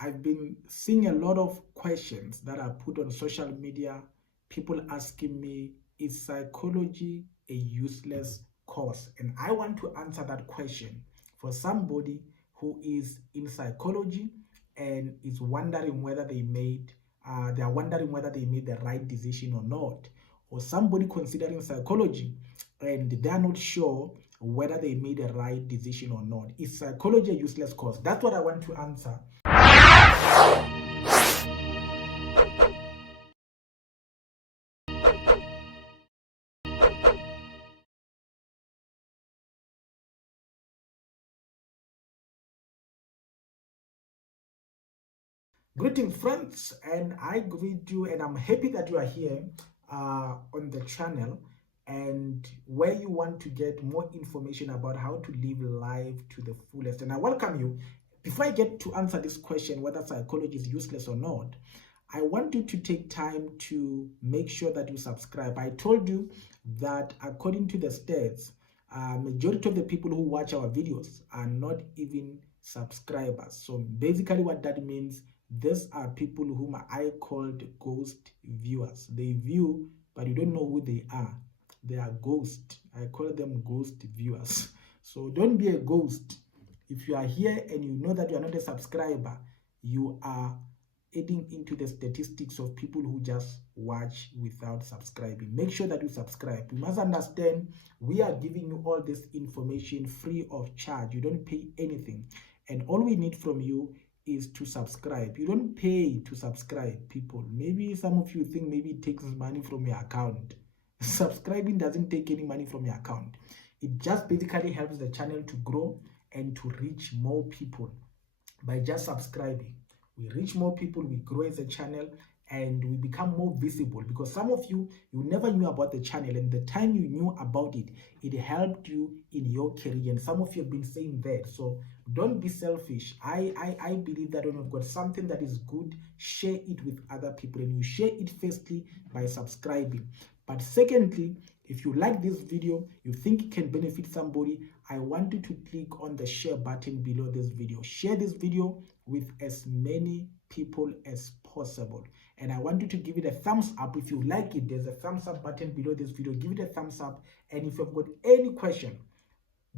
I've been seeing a lot of questions that are put on social media, people asking me, is psychology a useless course? And I want to answer that question for somebody who is in psychology and is wondering whether they are wondering whether they made the right decision or not, or somebody considering psychology and they are not sure whether they made a right decision or not. Is psychology a useless course? That's what I want to answer. Greetings, friends, and I greet you, and I'm happy that you are here on the channel and where you want to get more information about how to live life to the fullest. And I welcome you. Before I get to answer this question, whether psychology is useless or not, I want you to take time to make sure that you subscribe. I told you that according to the stats, majority of the people who watch our videos are not even subscribers. So basically what that means, these are people whom I called ghost viewers. They view, but you don't know who they are. They are ghost. I call them ghost viewers. So don't be a ghost. If you are here and you know that you are not a subscriber, you are adding into the statistics of people who just watch without subscribing. Make sure that you subscribe. You must understand, we are giving you all this information free of charge. You don't pay anything. And all we need from you is to subscribe. You don't pay to subscribe, people. Maybe some of you think maybe it takes money from your account. Subscribing doesn't take any money from your account. It just basically helps the channel to grow and to reach more people by just subscribing. We reach more people, we grow as a channel, and we become more visible, because some of you never knew about the channel, and the time you knew about it, it helped you in your career. And some of you have been saying that. So don't be selfish. I believe that when you've got something that is good, share it with other people, and you share it firstly by subscribing. But secondly, if you like this video, you think it can benefit somebody, I want you to click on the share button below this video. Share this video with as many people as possible. And I want you to give it a thumbs up if you like it. There's a thumbs up button below this video. Give it a thumbs up. And if you've got any question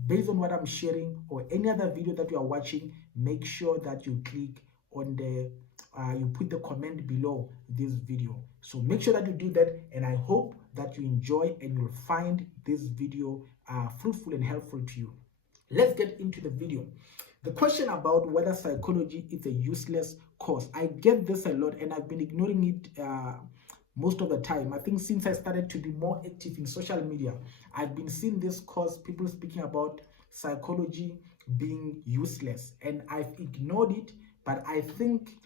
based on what I'm sharing or any other video that you are watching, make sure that you click on the you put the comment below this video. So make sure that you do that, and I hope that you enjoy and you'll find this video fruitful and helpful to you. Let's get into the video. The question about whether psychology is a useless course, I get this a lot, and I've been ignoring it most of the time. I think since I started to be more active in social media, I've been seeing this course, people speaking about psychology being useless, and I've ignored it. But I think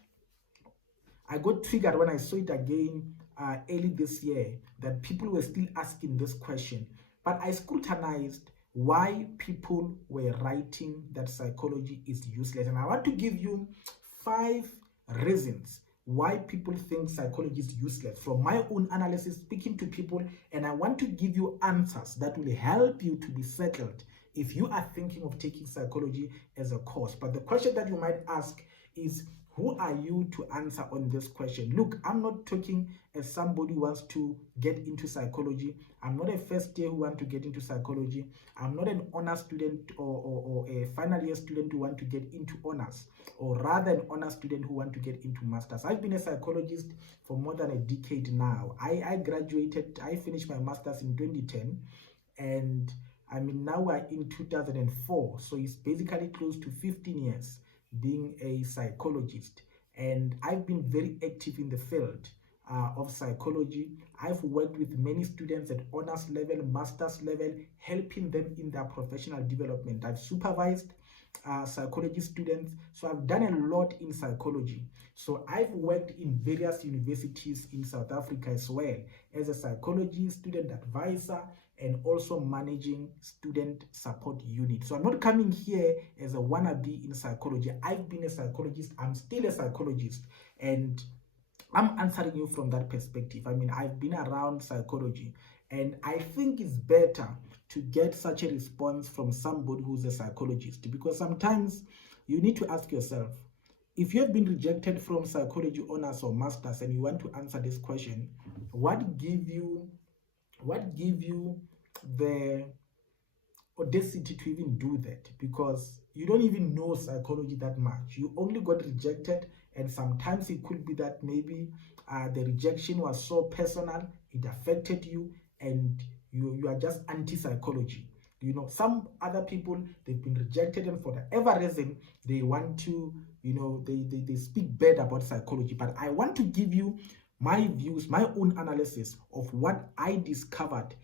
I got triggered when I saw it again early this year, that people were still asking this question. But I scrutinized why people were writing that psychology is useless. And I want to give you 5 reasons why people think psychology is useless from my own analysis, speaking to people, and I want to give you answers that will help you to be settled if you are thinking of taking psychology as a course. But the question that you might ask is, who are you to answer on this question? Look, I'm not talking as somebody who wants to get into psychology. I'm not a first year who wants to get into psychology. I'm not an honors student or a final year student who want to get into honors, or rather an honors student who want to get into masters. I've been a psychologist for more than a decade now. I graduated, I finished my masters in 2010, and I mean now we're in 2004, so it's basically close to 15 years being a psychologist, and I've been very active in the field of psychology. I've worked with many students at honors level, master's level, helping them in their professional development. I've supervised psychology students, so I've done a lot in psychology. So I've worked in various universities in South Africa as well as a psychology student advisor, and also managing student support unit. So I'm not coming here as a wannabe in psychology. I've been a psychologist, I'm still a psychologist, and I'm answering you from that perspective. I mean, I've been around psychology, and I think it's better to get such a response from somebody who's a psychologist, because sometimes you need to ask yourself, if you have been rejected from psychology honors or masters and you want to answer this question, what give you the audacity to even do that? Because you don't even know psychology that much. You only got rejected, and sometimes it could be that maybe the rejection was so personal, it affected you, and you are just anti-psychology. You know, some other people, they've been rejected, and for whatever reason they want to, you know, they speak bad about psychology. But I want to give you my views, my own analysis of what I discovered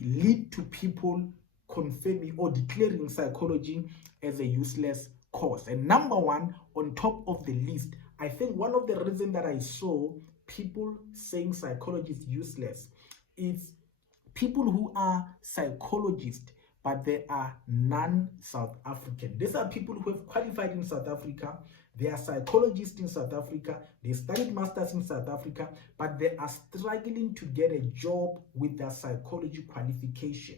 lead to people confirming or declaring psychology as a useless course. And number one, on top of the list, I think one of the reasons that I saw people saying psychology is useless is people who are psychologists, but they are non-South African. These are people who have qualified in South Africa. They are psychologists in South Africa. They studied masters in South Africa, but they are struggling to get a job with their psychology qualification,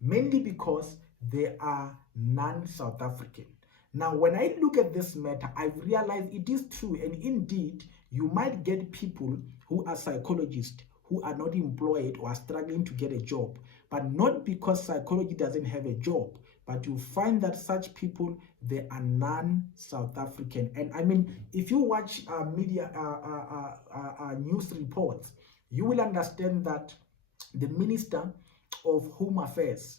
mainly because they are non-South African. Now, when I look at this matter, I've realized it is true, and indeed, you might get people who are psychologists who are not employed or are struggling to get a job, but not because psychology doesn't have a job, but you find that such people, they are non-South African. And I mean, if you watch media news reports, you will understand that the Minister of Home Affairs,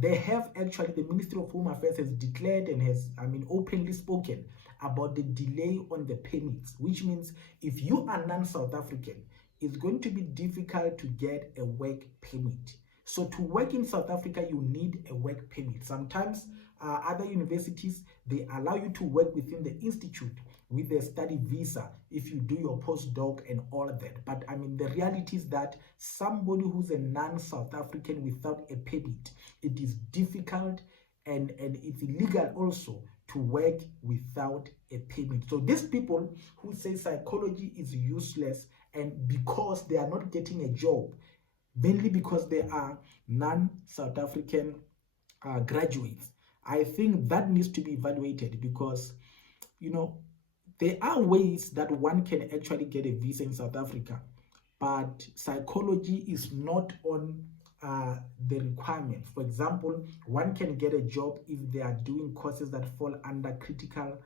they have actually, the Ministry of Home Affairs has declared and has, I mean, openly spoken about the delay on the permits, which means if you are non-South African, it's going to be difficult to get a work permit. So to work in South Africa, you need a work permit. Sometimes other universities, they allow you to work within the institute with a study visa if you do your postdoc and all of that. But I mean, the reality is that somebody who's a non-South African without a permit, it is difficult and it's illegal also to work without a permit. So these people who say psychology is useless, and because they are not getting a job, mainly because they are non-South African graduates, I think that needs to be evaluated, because, you know, there are ways that one can actually get a visa in South Africa, but psychology is not on the requirements. For example, one can get a job if they are doing courses that fall under critical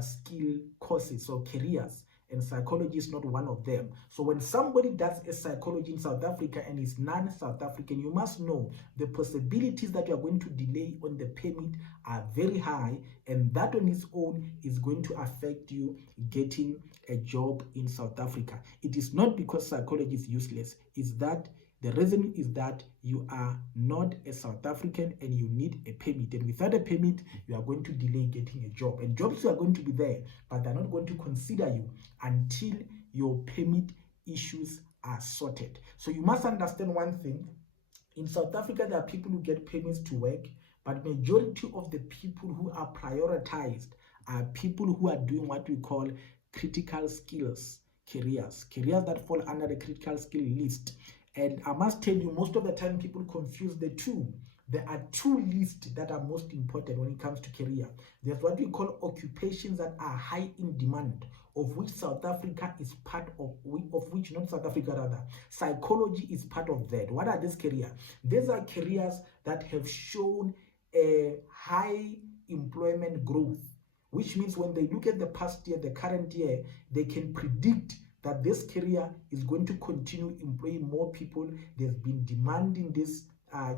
skill courses or careers, and psychology is not one of them. So when somebody does a psychology in South Africa and is non-South African, you must know the possibilities that you are going to delay on the permit are very high, and that on its own is going to affect you getting a job in South Africa. It is not because psychology is useless, it's that the reason is that you are not a South African and you need a permit. And without a permit, you are going to delay getting a job. And jobs are going to be there, but they're not going to consider you until your permit issues are sorted. So you must understand one thing. In South Africa, there are people who get permits to work, but majority of the people who are prioritized are people who are doing what we call critical skills careers that fall under the critical skill list. And I must tell you, most of the time people confuse the two. There are two lists that are most important when it comes to career. There's what we call occupations that are high in demand, of which South Africa is part of which not South Africa rather, psychology is part of that. What are these careers? These are careers that have shown a high employment growth, which means when they look at the past year, the current year, they can predict that this career is going to continue employing more people. There's been demand in this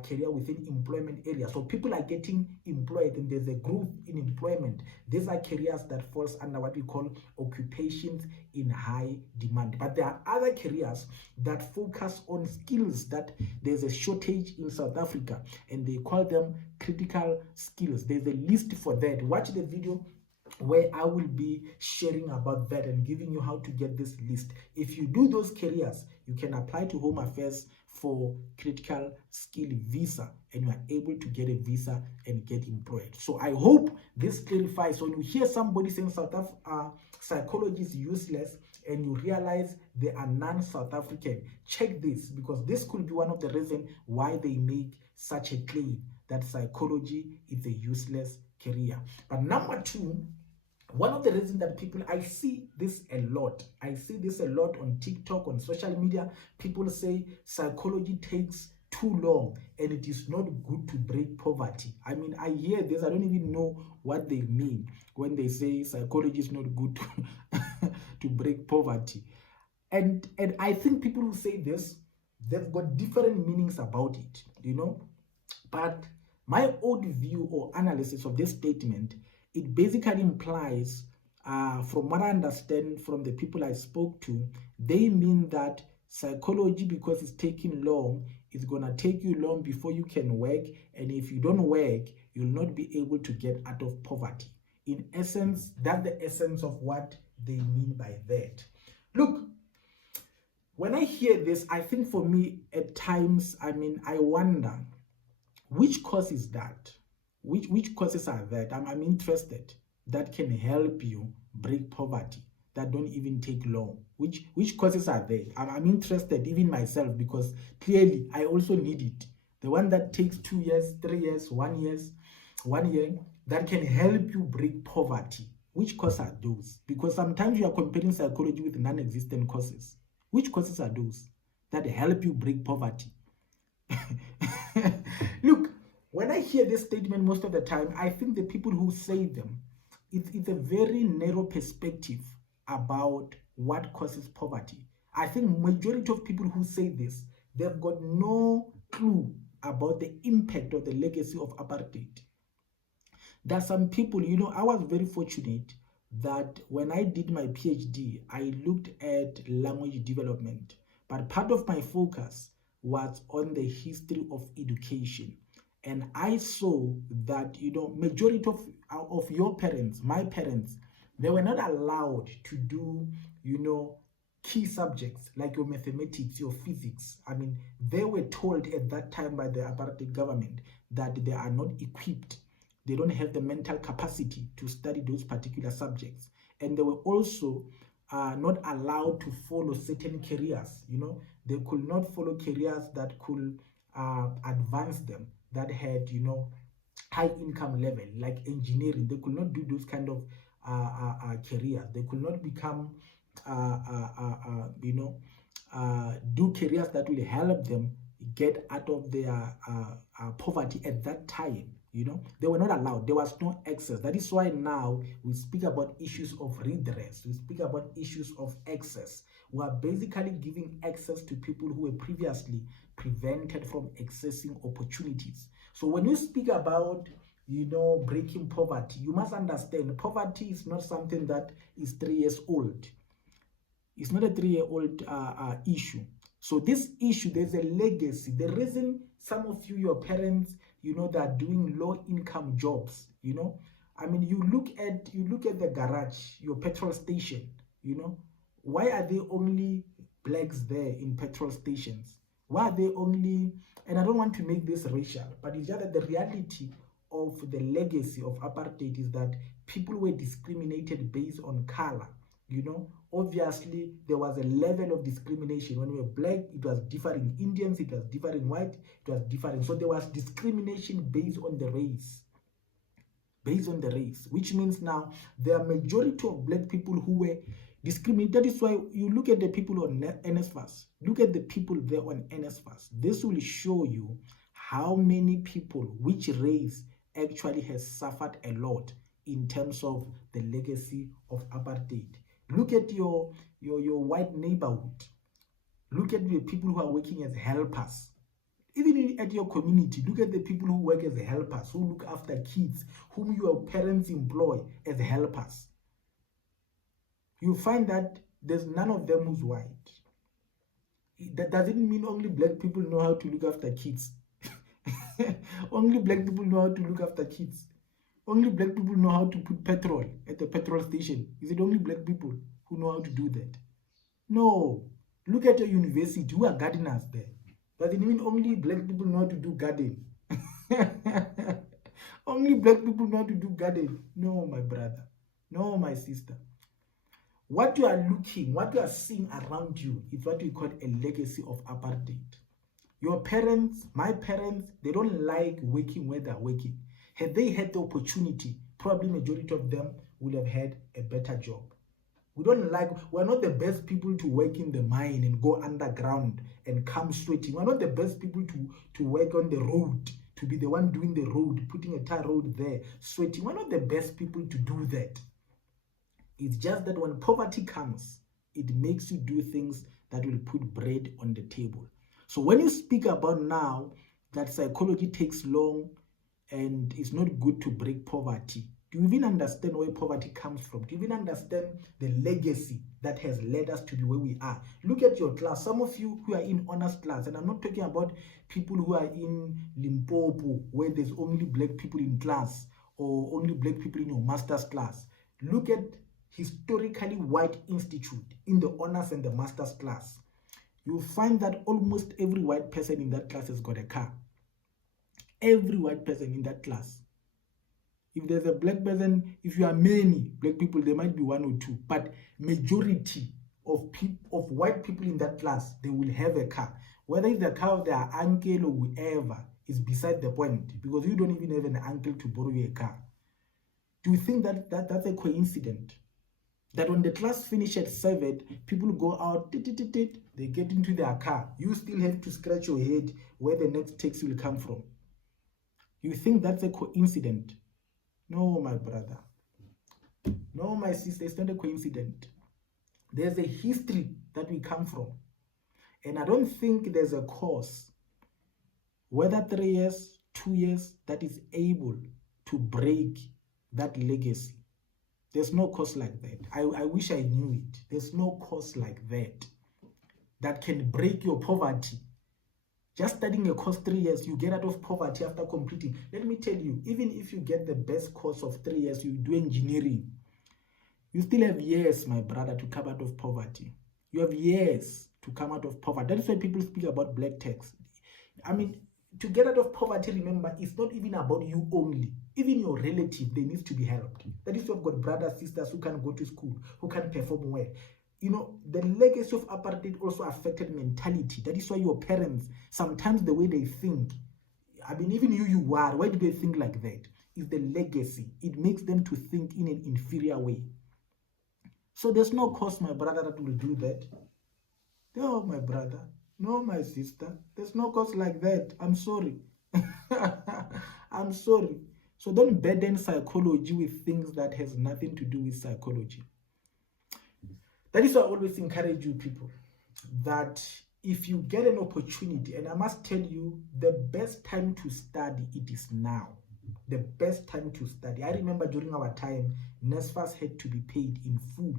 career within employment area. So people are getting employed and there's a growth in employment. These are careers that falls under what we call occupations in high demand. But there are other careers that focus on skills that there's a shortage in South Africa, and they call them critical skills. There's a list for that. Watch the video where I will be sharing about that and giving you how to get this list. If you do those careers, you can apply to Home Affairs for critical skill visa, and you are able to get a visa and get employed. So I hope this clarifies. When you hear somebody saying psychology is useless and you realize they are non-South African, check this, because this could be one of the reasons why they make such a claim that psychology is a useless career. But number two, One of the reasons that people, I see this a lot. I see this a lot on TikTok, on social media. People say psychology takes too long and it is not good to break poverty. I mean, I hear this. I don't even know what they mean when they say psychology is not good to, to break poverty. And I think people who say this, they've got different meanings about it, you know. But my own view or analysis of this statement, it basically implies, from what I understand from the people I spoke to, they mean that psychology, because it's taking long, it's gonna take you long before you can work, and if you don't work, you'll not be able to get out of poverty. In essence, that's the essence of what they mean by that. Look, when I hear this, I think for me, at times, I mean, I wonder which course is that? Which courses are that? I'm interested that can help you break poverty, that don't even take long. Which courses are there? I'm interested, even myself, because clearly I also need it. The one that takes 2 years, 3 years, 1 year, that can help you break poverty. Which courses are those? Because sometimes you are comparing psychology with non-existent courses. Which courses are those that help you break poverty? Look, when I hear this statement most of the time, I think the people who say them, it's a very narrow perspective about what causes poverty. I think majority of people who say this, they've got no clue about the impact of the legacy of apartheid. There are some people, you know, I was very fortunate that when I did my PhD, I looked at language development, but part of my focus was on the history of education. And I saw that, you know, majority of your parents, my parents, they were not allowed to do, you know, key subjects like your mathematics, your physics. I mean, they were told at that time by the apartheid government that they are not equipped, they don't have the mental capacity to study those particular subjects. And they were also not allowed to follow certain careers. You know, they could not follow careers that could advance them, that had, you know, high income level, like engineering. They could not do those kind of careers. They could not become, you know, do careers that will help them get out of their poverty at that time. You know, they were not allowed. There was no access. That is why now we speak about issues of redress. We speak about issues of access. We are basically giving access to people who were previously prevented from accessing opportunities. So when you speak about, you know, breaking poverty, you must understand poverty is not something that is 3 years old. It's not a 3-year-old issue. So this issue, there's a legacy. The reason some of you, your parents, you know, they're doing low income jobs, you know. I mean, you look at the garage, your petrol station, you know. Why are they only blacks there in petrol stations? Why are they only, and I don't want to make this racial, but it's just that the reality of the legacy of apartheid is that people were discriminated based on color. You know, obviously there was a level of discrimination. When we were black, it was differing. Indians, it was differing. White, it was differing. So there was discrimination based on the race. Based on the race, which means now there are majority of black people who were discriminated. That is why you look at the people on NSFAS. Look at the people there on NSFAS. This will show you how many people, which race actually has suffered a lot in terms of the legacy of apartheid. Look at your white neighborhood. Look at the people who are working as helpers. Even at your community, look at the people who work as helpers, who look after kids, whom your parents employ as helpers. You find that there's none of them who's white. That doesn't mean only black people know how to look after kids. Only black people know how to look after kids. Only black people know how to put petrol at the petrol station. Is it only black people who know how to do that? No. Look at your university. Who are gardeners there? Does it mean only black people know how to do garden? Only black people know how to do garden. No, my brother. No, my sister. What you are looking, what you are seeing around you is what we call a legacy of apartheid. Your parents, my parents, they don't like working where they're working. Had they had the opportunity, probably majority of them would have had a better job. We're not the best people to work in the mine and go underground and come sweating. We're not the best people to work on the road, to be the one doing the road, putting a tar road there, sweating. We're not the best people to do that. It's just that when poverty comes, it makes you do things that will put bread on the table. So when you speak about now that psychology takes long and it's not good to break poverty, do you even understand where poverty comes from? Do you even understand the legacy that has led us to be where we are? Look at your class. Some of you who are in honors class, and I'm not talking about people who are in Limpopo, where there's only black people in class or only black people in your master's class. Look at historically white institute in the honors and the master's class. You'll find that almost every white person in that class has got a car. Every white person in that class. If there's a black person, if you are many black people, there might be one or two, but majority of white people in that class, they will have a car. Whether it's the car of their uncle or whoever is beside the point, because you don't even have an uncle to borrow you a car. Do you think that's a coincidence? That when the class finish at 7, people go out, they get into their car. You still have to scratch your head where the next taxi will come from. You think that's a coincidence? No, my brother. No, my sister, it's not a coincidence. There's a history that we come from. And I don't think there's a course, whether 3 years, 2 years, that is able to break that legacy. There's no course like that. I wish I knew it. There's no course like that can break your poverty. Just studying a course 3 years, you get out of poverty after completing. Let me tell you, even if you get the best course of 3 years, you do engineering, you still have years, my brother, to come out of poverty. You have years to come out of poverty. That's why people speak about black tax. I mean, to get out of poverty, remember, it's not even about you only. Even your relative, they need to be helped. That is why you've got brothers, sisters who can go to school, who can perform well. You know, the legacy of apartheid also affected mentality. That is why your parents, sometimes the way they think, I mean, even you are, why do they think like that? Is the legacy. It makes them to think in an inferior way. So there's no course, my brother, that will do that. No, my brother. No, my sister. There's no course like that. I'm sorry. I'm sorry. So don't burden psychology with things that has nothing to do with psychology. That is why I always encourage you people that if you get an opportunity, and I must tell you, the best time to study, it is now. The best time to study. I remember during our time, NSFAS had to be paid in full.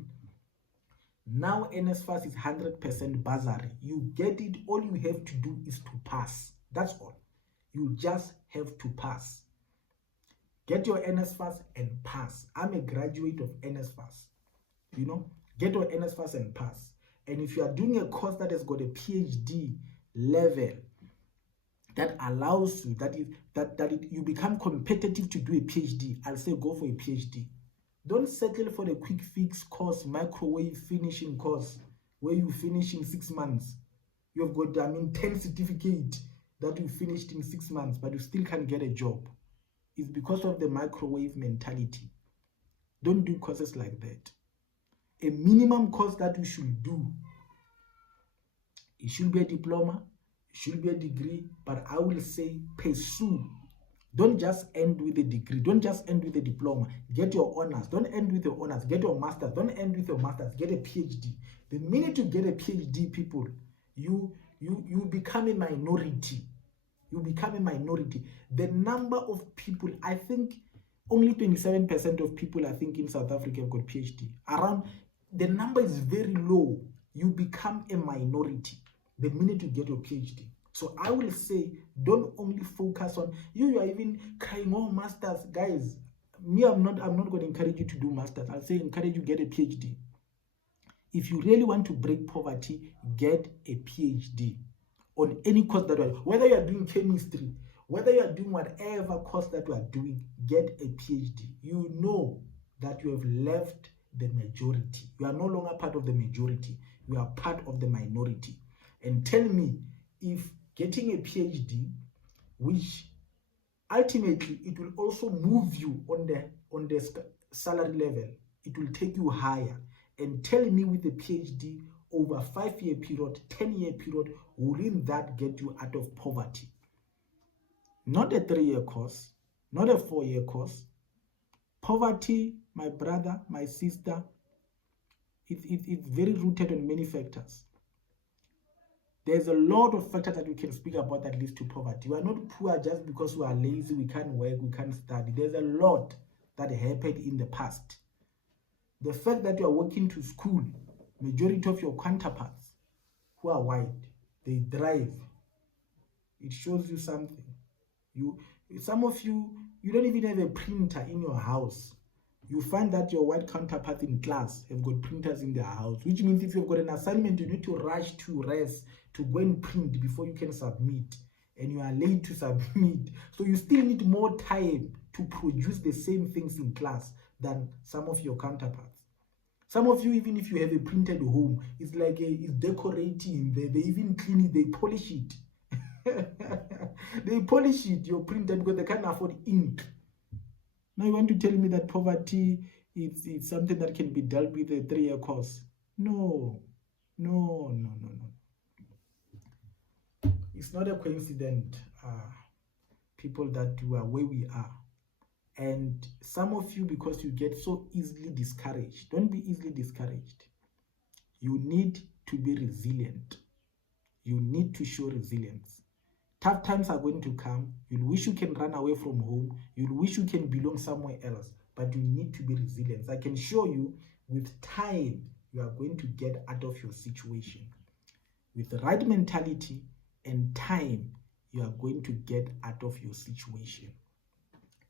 Now NSFAS is 100% bursary. You get it, all you have to do is to pass. That's all. You just have to pass. Get your NSFAS and pass. I'm a graduate of NSFAS. You know, get your NSFAS and pass. And if you are doing a course that has got a PhD level that allows you, you become competitive to do a PhD, I'll say go for a PhD. Don't settle for the quick fix course, microwave finishing course, where you finish in 6 months. You've got, 10 certificates that you finished in 6 months, but you still can't get a job. It's because of the microwave mentality. Don't do courses like that. A minimum course that you should do, it should be a diploma, it should be a degree, but I will say pursue. Don't just end with a degree. Don't just end with a diploma. Get your honors. Don't end with your honors. Get your masters. Don't end with your masters. Get a PhD. The minute you get a PhD, people, you become a minority. You become a minority. The number of people, I think only 27% of people, I think, in South Africa have got PhD. The number is very low. You become a minority the minute you get your PhD. So I will say, don't only focus on you are even crying, oh, masters, guys. Me, I'm not going to encourage you to do masters. I'll say encourage you to get a PhD. If you really want to break poverty, get a PhD on any course that you are, whether you are doing chemistry, whether you are doing whatever course that you are doing, get a PhD. You know that you have left the majority. You are no longer part of the majority. You are part of the minority. And tell me, if getting a PhD, which ultimately it will also move you on the salary level, it will take you higher. And tell me, with a PhD over a 5-year period, 10-year period, wouldn't that get you out of poverty? Not a 3-year course, not a 4-year course. Poverty, my brother, my sister, it's very rooted on many factors. There's a lot of factors that we can speak about that leads to poverty. We are not poor just because we are lazy, we can't work, we can't study. There's a lot that happened in the past. The fact that you are walking to school, majority of your counterparts who are white, they drive. It shows you something. Some of you don't even have a printer in your house. You find that your white counterparts in class have got printers in their house, which means if you've got an assignment, you need to rush to rest to go and print before you can submit, and you are late to submit. So you still need more time to produce the same things in class than some of your counterparts. Some of you, even if you have a printed home, it's like it's decorating. They even clean it, they polish it. They polish it, your printer, because they can't afford ink. Now you want to tell me that poverty is something that can be dealt with a 3-year course? No. It's not a coincidence, people, that we are where we are. And some of you, because you get so easily discouraged, don't be easily discouraged. You need to be resilient. You need to show resilience. Tough times are going to come. You'll wish you can run away from home. You'll wish you can belong somewhere else. But you need to be resilient. I can show you, with time, you are going to get out of your situation. With the right mentality and time, you are going to get out of your situation.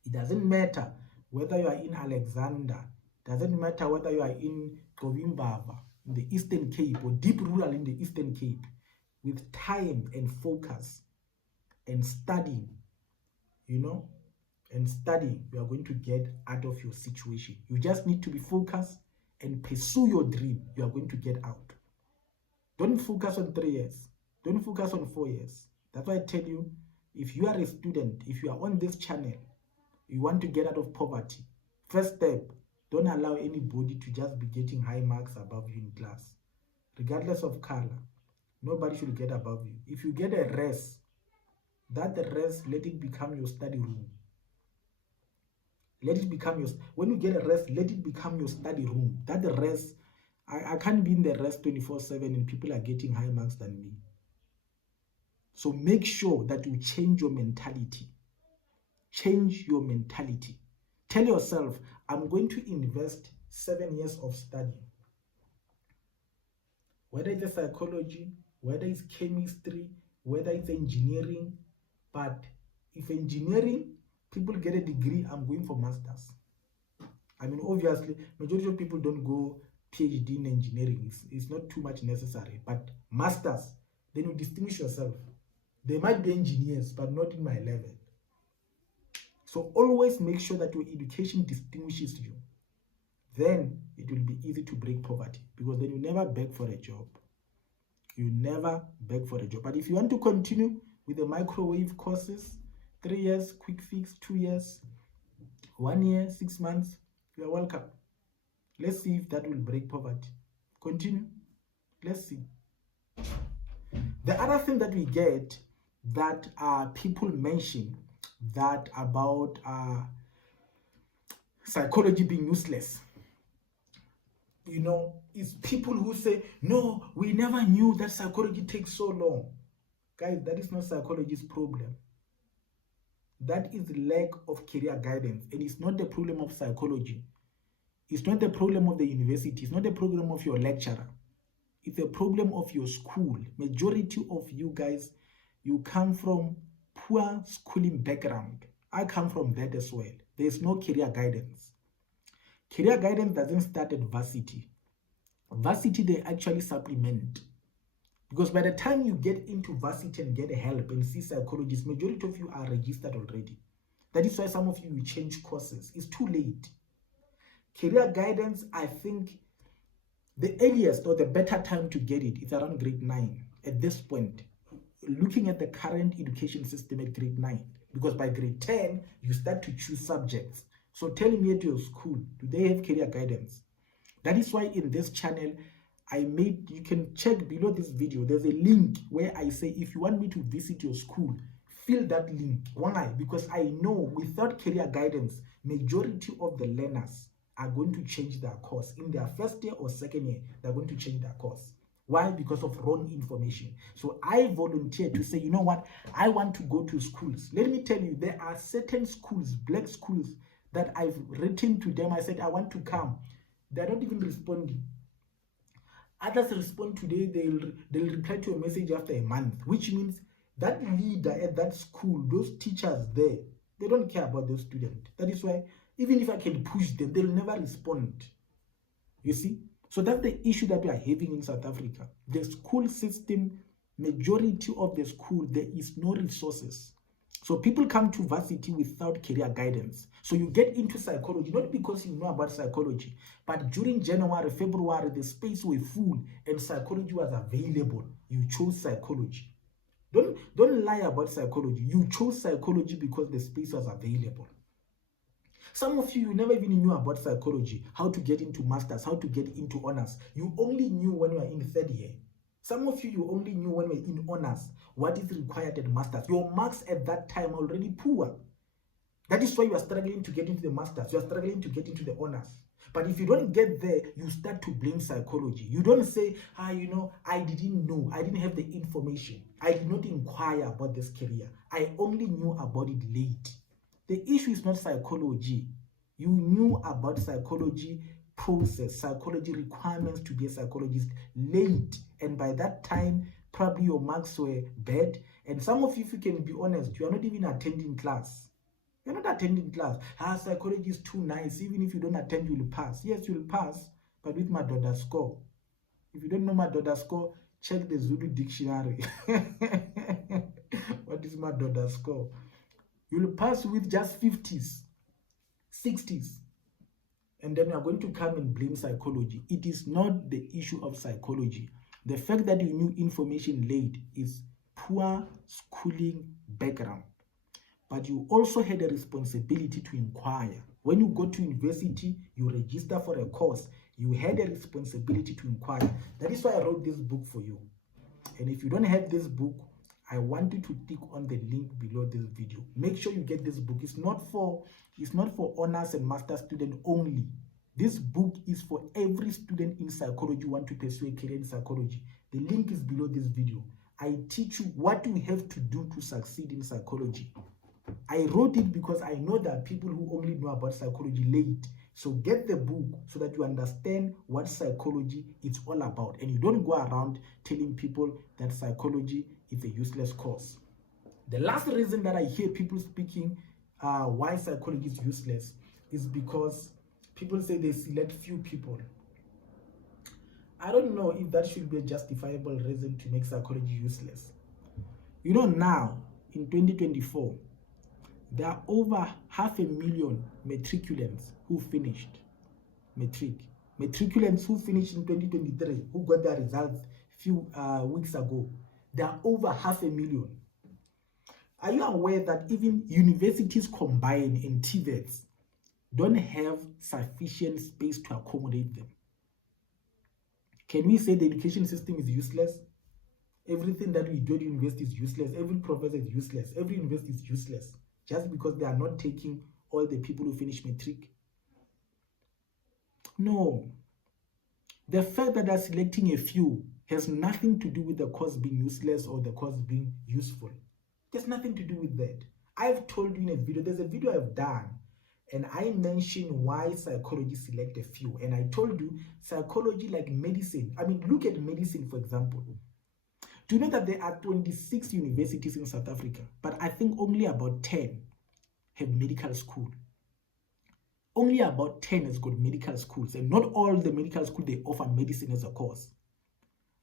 It doesn't matter whether you are in Alexander. It doesn't matter whether you are in Govimbaba, in the Eastern Cape, or deep rural in the Eastern Cape. With time and focus and studying, you are going to get out of your situation. You just need to be focused and pursue your dream. You are going to get out. Don't focus on 3 years. Don't focus on 4 years. That's why I tell you, if you are a student, if you are on this channel, you want to get out of poverty, first step, don't allow anybody to just be getting high marks above you in class. Regardless of color, nobody should get above you. If you get a rest, that rest, let it become your study room. Let it become your, when you get a rest, let it become your study room. That rest, I can't be in the rest 24/7 and people are getting high marks than me. So make sure that you change your mentality. Change your mentality. Tell yourself, I'm going to invest 7 years of study. Whether it's psychology, whether it's chemistry, whether it's engineering. But if engineering, people get a degree, I'm going for masters. I mean, obviously, majority of people don't go PhD in engineering. It's not too much necessary. But masters, then you distinguish yourself. They might be engineers, but not in my level. So always make sure that your education distinguishes you. Then it will be easy to break poverty, because then you never beg for a job. You never beg for a job. But if you want to continue with the microwave courses, 3 years, quick fix, 2 years, 1 year, 6 months, you are welcome. Let's see if that will break poverty. Continue. Let's see. The other thing that we get that people mention that about psychology being useless, is people who say, no, we never knew that psychology takes so long. Guys, that is not psychology's problem. That is lack of career guidance. And it's not the problem of psychology. It's not the problem of the university. It's not the problem of your lecturer. It's a problem of your school. Majority of you guys, you come from poor schooling background. I come from that as well. There's no career guidance. Career guidance doesn't start at varsity. Varsity, they actually supplement. Because by the time you get into varsity and get help and see psychologists, majority of you are registered already. That is why some of you will change courses. It's too late. Career guidance, I think the earliest or the better time to get it is around grade 9 at this point. Looking at the current education system at grade 9. Because by grade 10, you start to choose subjects. So tell me, at your school, do they have career guidance? That is why in this channel, you can check below this video, there's a link where I say, if you want me to visit your school, fill that link. Why? Because I know without career guidance, majority of the learners are going to change their course. In their first year or second year, they're going to change their course. Why? Because of wrong information. So I volunteer to say, you know what? I want to go to schools. Let me tell you, there are certain schools, black schools, that I've written to them. I said, I want to come. They're not even responding. Others respond today, they'll reply to a message after a month, which means that leader at that school, those teachers there, they don't care about those students. That is why, even if I can push them, they'll never respond. You see? So that's the issue that we are having in South Africa. The school system, majority of the school, there is no resources. So people come to varsity without career guidance. So you get into psychology, not because you know about psychology, but during January, February, the space were full and psychology was available. You chose psychology. Don't lie about psychology. You chose psychology because the space was available. Some of you never even knew about psychology, how to get into masters, how to get into honors. You only knew when you were in third year. Some of you only knew when you were in honors what is required at masters. Your marks at that time are already poor. That is why you are struggling to get into the masters. You are struggling to get into the honors. But if you don't get there, you start to blame psychology. You don't say, I didn't know. I didn't have the information. I did not inquire about this career. I only knew about it late. The issue is not psychology. You knew about psychology process, psychology requirements to be a psychologist late. And by that time, probably your marks were bad. And some of you, if you can be honest, you are not even attending class. You're not attending class. Psychology is too nice. Even if you don't attend, you will pass. Yes, you will pass, but with my daughter's score. If you don't know my daughter's score, check the Zulu dictionary. What is my daughter's score? You'll pass with just 50s, 60s. And then you're going to come and blame psychology. It is not the issue of psychology. The fact that you knew information late is poor schooling background. But you also had a responsibility to inquire. When you go to university, you register for a course. You had a responsibility to inquire. That is why I wrote this book for you. And if you don't have this book, I want you to click on the link below this video. Make sure you get this book. It's not for honors and master student only. This book is for every student in psychology who want to pursue a career in psychology. The link is below this video. I teach you what you have to do to succeed in psychology. I wrote it because I know that people who only know about psychology late. So get the book so that you understand what psychology is all about. And you don't go around telling people that psychology is a useless course. The last reason that I hear people speaking why psychology is useless is because people say they select few people. I don't know if that should be a justifiable reason to make psychology useless. You know, now in 2024, there are over 500,000 matriculants who finished matric. Matriculants who finished in 2023, who got their results few weeks ago. There are over 500,000. Are you aware that even universities combined in TVETs don't have sufficient space to accommodate them? Can we say the education system is useless? Everything that we do at university is useless. Every professor is useless. Every university is useless. Just because they are not taking all the people who finish matric? No. The fact that they are selecting a few has nothing to do with the course being useless or the course being useful. There's nothing to do with that. I've told you in a video, there's a video I've done, and I mentioned why psychology select a few. And I told you, psychology, like medicine, look at medicine, for example. Do you know that there are 26 universities in South Africa, but I think only about 10 have medical school. Only about 10 has got medical schools, and not all the medical schools, they offer medicine as a course.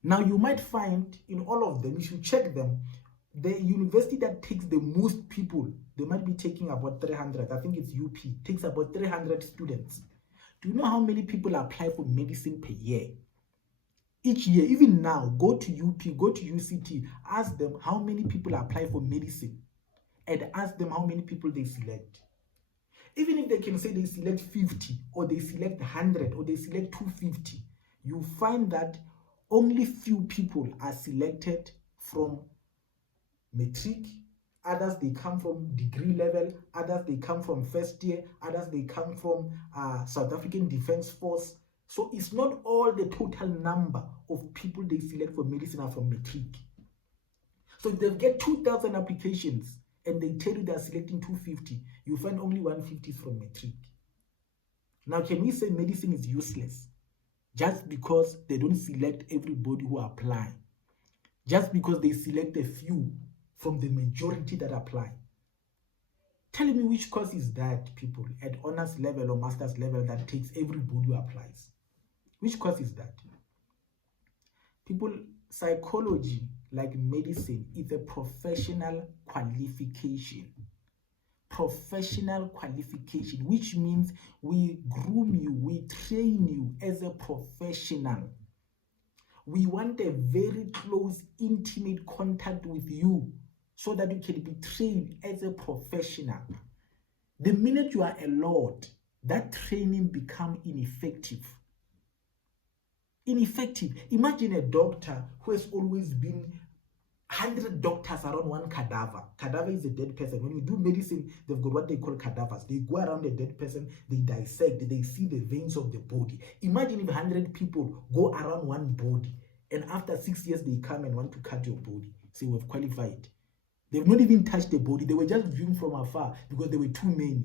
Now, you might find in all of them, you should check them, the university that takes the most people, they might be taking about 300. I think it's UP, takes about 300 students. Do you know how many people apply for medicine per year? Each year, even now, go to UP, go to UCT, ask them how many people apply for medicine, and ask them how many people they select. Even if they can say they select 50 or they select 100 or they select 250, you find that only few people are selected from matric, others they come from degree level, others they come from first year, others they come from South African Defence Force. So it's not all the total number of people they select for medicine are from matric. So if they get 2,000 applications and they tell you they are selecting 250, you find only 150 is from matric. Now, can we say medicine is useless just because they don't select everybody who apply? Just because they select a few from the majority that apply? Tell me which course is that, people, at honors level or master's level that takes everybody who applies? Which course is that? People, psychology, like medicine, is a professional qualification. Professional qualification, which means we groom you, we train you as a professional. We want a very close, intimate contact with you so that you can be trained as a professional. The minute you are a lord, that training becomes ineffective. Ineffective. Imagine a doctor who has always been 100 doctors around one cadaver. Cadaver is a dead person. When you do medicine, they've got what they call cadavers. They go around a dead person, they dissect, they see the veins of the body. Imagine if 100 people go around one body, and after 6 years, they come and want to cut your body. Say, we've qualified. They've not even touched the body. They were just viewing from afar because there were too many.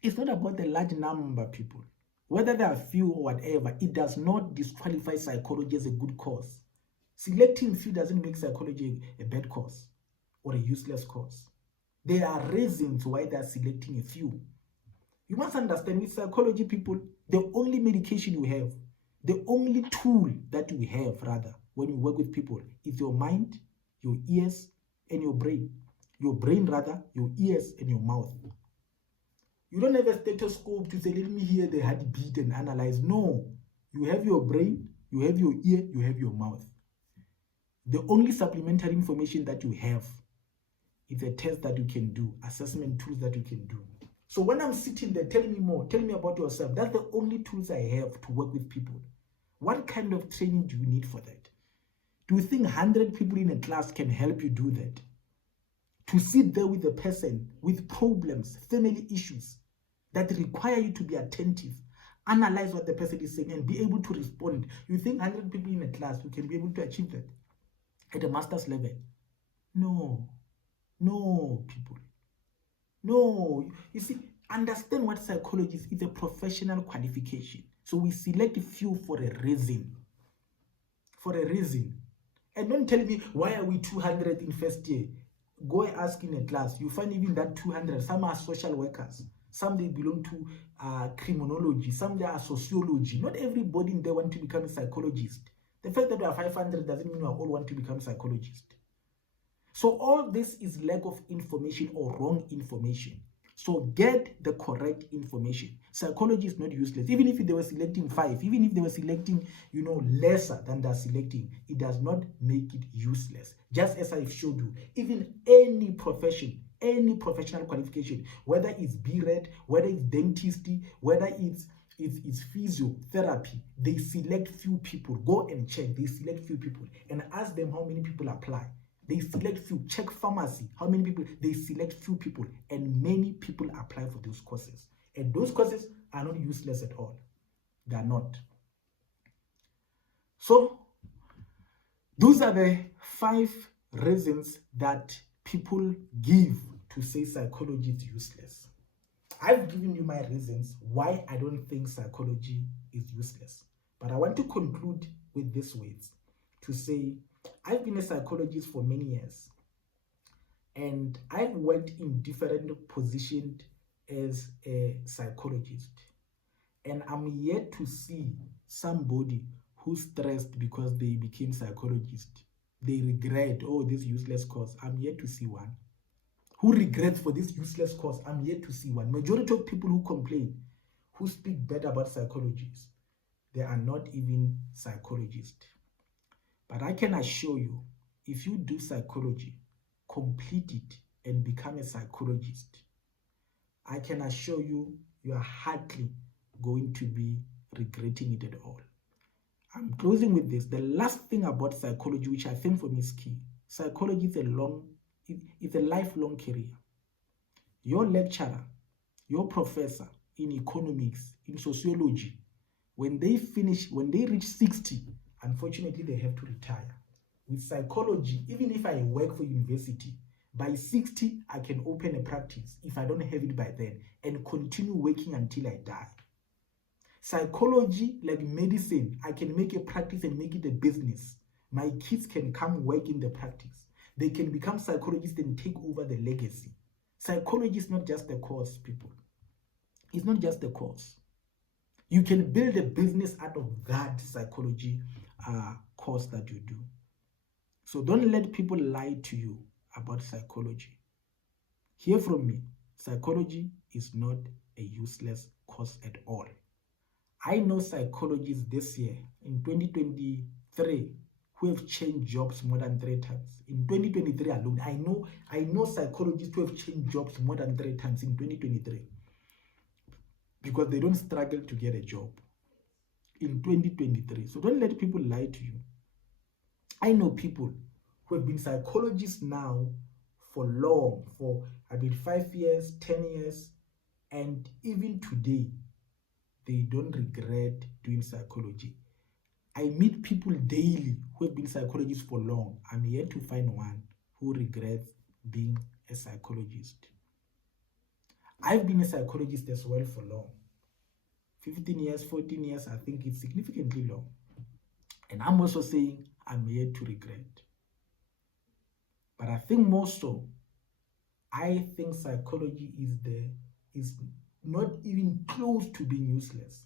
It's not about the large number, people. Whether there are few or whatever, it does not disqualify psychology as a good course. Selecting few doesn't make psychology a bad course or a useless course. There are reasons why they are selecting a few. You must understand, with psychology, people, the only medication you have, the only tool that we have, rather, when you work with people, is your mind, your ears, and your brain. Your brain, rather, your ears, and your mouth. You don't have a stethoscope to say, let me hear the heartbeat and analyze. No. You have your brain, you have your ear, you have your mouth. The only supplementary information that you have is a test that you can do, assessment tools that you can do. So when I'm sitting there, tell me more, tell me about yourself. That's the only tools I have to work with people. What kind of training do you need for that? Do you think 100 people in a class can help you do that? To sit there with a person with problems, family issues that require you to be attentive, analyze what the person is saying, and be able to respond. You think 100 people in a class who can be able to achieve that at a master's level? No. No, people. No. You see, understand what psychology is. It's a professional qualification. So we select a few for a reason. For a reason. And don't tell me, why are we 200 in first year? Go ask in a class. You find even that 200, some are social workers. Some they belong to criminology. Some they are sociology. Not everybody in there want to become a psychologist. The fact that we are 500 doesn't mean we all want to become psychologists. So all this is lack of information or wrong information. So get the correct information. Psychology is not useless. Even if they were selecting 5, even if they were selecting, lesser than they're selecting, it does not make it useless. Just as I've showed you, even any profession, any professional qualification, whether it's B-Red, whether it's dentistry, whether it's physiotherapy, they select few people. Go and check. They select few people and ask them how many people apply. They select few. Check pharmacy. How many people? They select few people, and many people apply for those courses. And those courses are not useless at all. They are not. So, those are the 5 reasons that people give to say psychology is useless. I've given you my reasons why I don't think psychology is useless. But I want to conclude with these words to say, I've been a psychologist for many years, and I've worked in different positions as a psychologist, and I'm yet to see somebody who's stressed because they became psychologist. They regret, this useless course. I'm yet to see one. Who regrets for this useless course? I'm yet to see one. Majority of people who complain, who speak bad about psychologists, they are not even psychologists. But I can assure you, if you do psychology, complete it and become a psychologist, I can assure you, you are hardly going to be regretting it at all. I'm closing with this. The last thing about psychology, which I think for me is key, psychology is a lifelong career. Your lecturer, your professor in economics, in sociology, when they reach 60, unfortunately, they have to retire. With psychology, even if I work for university, by 60, I can open a practice if I don't have it by then and continue working until I die. Psychology, like medicine, I can make a practice and make it a business. My kids can come work in the practice. They can become psychologists and take over the legacy. Psychology is not just a course, people. It's not just a course. You can build a business out of that psychology course that you do. So don't let people lie to you about psychology. Hear from me, psychology is not a useless course at all. I know psychologists this year, in 2023, who have changed jobs more than 3 times. In 2023 alone, I know psychologists who have changed jobs more than 3 times in 2023 because they don't struggle to get a job in 2023. So don't let people lie to you. I know people who have been psychologists now for long, for 5 years, 10 years, and even today, they don't regret doing psychology. I meet people daily who have been psychologists for long. I'm yet to find one who regrets being a psychologist. I've been a psychologist as well for long. 15 years, 14 years, I think it's significantly long. And I'm also saying I'm yet to regret. But I think more so, I think psychology is not even close to being useless,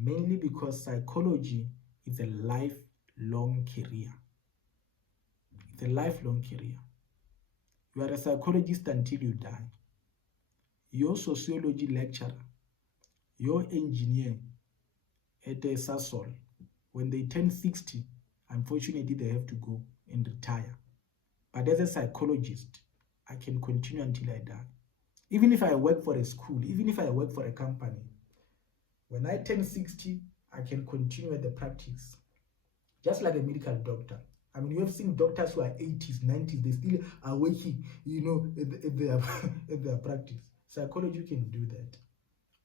mainly because psychology is a lifelong career. It's a lifelong career. You are a psychologist until you die. Your sociology lecturer, your engineer at a SASOL, when they turn 60, unfortunately they have to go and retire. But as a psychologist, I can continue until I die. Even if I work for a school, even if I work for a company, when I turn 60, I can continue at the practice. Just like a medical doctor. I mean, you have seen doctors who are 80s, 90s, they still are working, at their practice. Psychology can do that.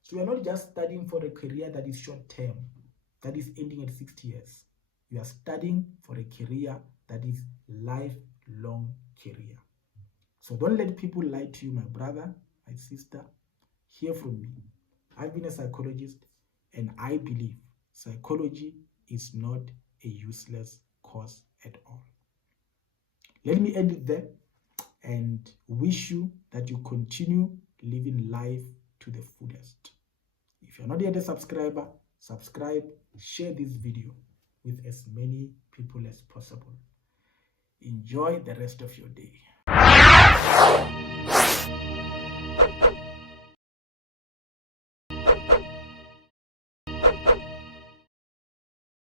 So you're not just studying for a career that is short term, that is ending at 60 years. You are studying for a career that is lifelong career. So don't let people lie to you, my brother, my sister. Hear from me. I've been a psychologist, and I believe psychology is not a useless course at all. Let me end it there and wish you that you continue living life to the fullest. If you're not yet a subscriber, subscribe, share this video with as many people as possible. Enjoy the rest of your day.